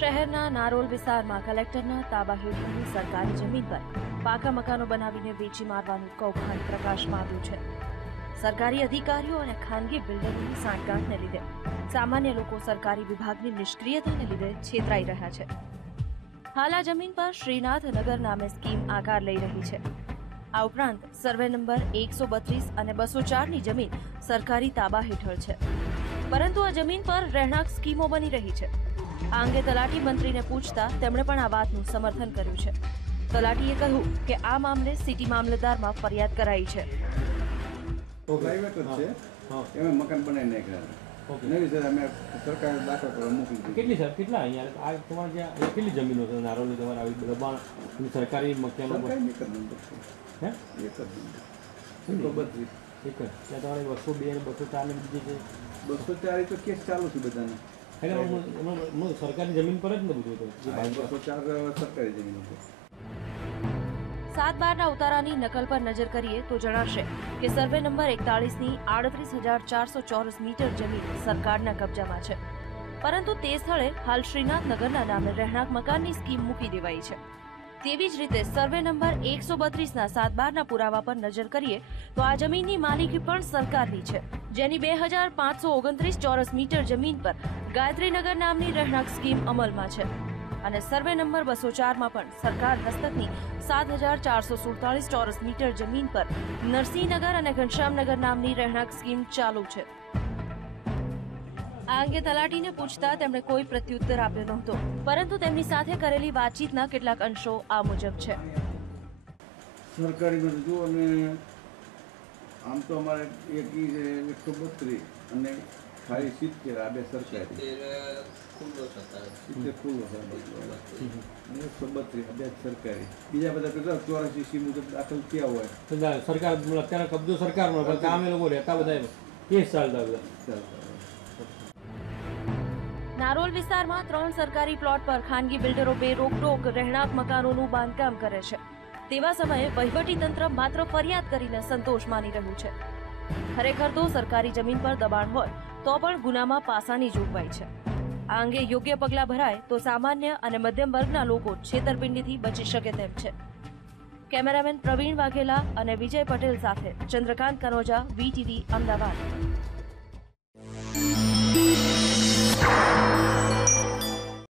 શહેરના નારોલ વિસ્તારમાં કલેક્ટરના તાબા હેઠળની સરકારી જમીન પર પાકા મકાનો બનાવીને વેચી મારવાનું કૌભાંડ પ્રકાશમાં આવ્યું છે. સરકારી અધિકારીઓ અને ખાનગી બિલ્ડરોની સાંઠગાંઠને લીધે સામાન્ય લોકો સરકારી વિભાગની નિષ્ક્રિયતાને લીધે છેતરાઈ રહ્યા છે. હાલ આ જમીન પર શ્રીનાથ નગર નામે સ્કીમ આકાર લઈ રહી છે. આ ઉપરાંત સર્વે નંબર એકસો બત્રીસ અને બસો ચારની જમીન સરકારી તાબા હેઠળ છે. પરંતુ આ જમીન પર રહેણાંક સ્કીમો બની રહી છે. આ અંગે તલાટી મંત્રીને પૂછતા તેમણે પણ આ વાતનું સમર્થન કર્યું છે. તલાટીએ કહ્યું કે આ મામલે સિટી મામલતદારમાં ફરિયાદ કરાઈ છે. પ્રાઇવેટ જ છે. હા એમાં મકાન બનાવી નાખ્યા. નવી સર અમે સરકાર દાખલ કરવા મોકલી દીધી. કેટલી સર? કેટલા અહીંયા? આ તમારે જ્યાં કેટલી જમીનો છે? નારોલી તમારે આવી દબાણ સરકારી મકાનો એક જ નંબર છે. એક જ નંબર એક જ ત્યાં તમારે બસો બે બસો ચાર ને બીજી છે બસો ચાર તો કેસ ચાલુ છે બધાને. એટલે એમાં જમીન પર જ ને બધું સરકારી સાત બારના ઉતારાની નકલ પર નજર કરીએ તો જણાશે કે સર્વે નંબર એકતાળીસની આડત્રીસ હજાર ચારસો ચોરસ મીટર જમીન સરકારના કબજામાં છે. પરંતુ તે સ્થળે હાલ શ્રીનાથ નગરના નામે રહેણાંક મકાનની સ્કીમ મૂકી દેવાઈ છે. તેવી જ રીતે સર્વે નંબર એકસો બત્રીસના સાત બારના પુરાવા પર નજર કરીએ તો આ જમીનની માલિકી પણ સરકારની છે, જેની બે હજાર પાંચસો ઓગણત્રીસ ચોરસ મીટર જમીન પર ગાયત્રીનગર નામની રહેણાંક સ્કીમ અમલમાં છે. અને સર્વે નંબર બસો ચારમાં પણ સરકાર દસ્તકની સાત હજાર ચારસો સુડતાલીસ ચોરસ મીટર જમીન પર નરસિંહનગર અને ઘનશ્યામનગર નામની રહેણાંક સ્કીમ ચાલુ છે. આ અંગે તલાટીને પૂછતા તેમણે કોઈ પ્રત્યુત્તર આપ્યો નહોતો. પરંતુ તેમની સાથે કરેલી વાતચીતના કેટલાક અંશો આ મુજબ છે. સરકારી તો અને આમ તો અમારે એક એકસો બત્રીસ અને ખાલી સિત્તેર આ બે સરકારી. સિત્તેર ખુલ્લો અને એકસો બત્રીસ આ બે સરકારી. બીજા બધા કેટલા ચોરાસી સી મુજબ દાખલ થયા હોય. સરકાર અત્યારે કબજો સરકારનો કામ એ લોકો રહેતા બધા એ ચાલતા બધા. નારોલ વિસ્તારમાં ત્રણ સરકારી પ્લોટ પર ખાનગી બિલ્ડરો બે રોકટોક રહેણાંક મકાનોનું બાંધકામ કરે છે. તેવા સમયે વહીવટી તંત્ર માત્ર ફરિયાદ કરીને સંતોષ માની રહ્યું છે. ખરેખર તો સરકારી જમીન પર દબાણ હોય, તો પણ ગુનામાં પાસાની જોગવાઈ છે. આ અંગે યોગ્ય પગલાં ભરાય તો સામાન્ય અને મધ્યમ વર્ગના લોકો છેતરપિંડીથી બચી શકે તેમ છે. કેમેરામેન પ્રવીણ વાઘેલા અને વિજય પટેલ સાથે ચંદ્રકાંત કનોજા વીટીવી અમદાવાદ.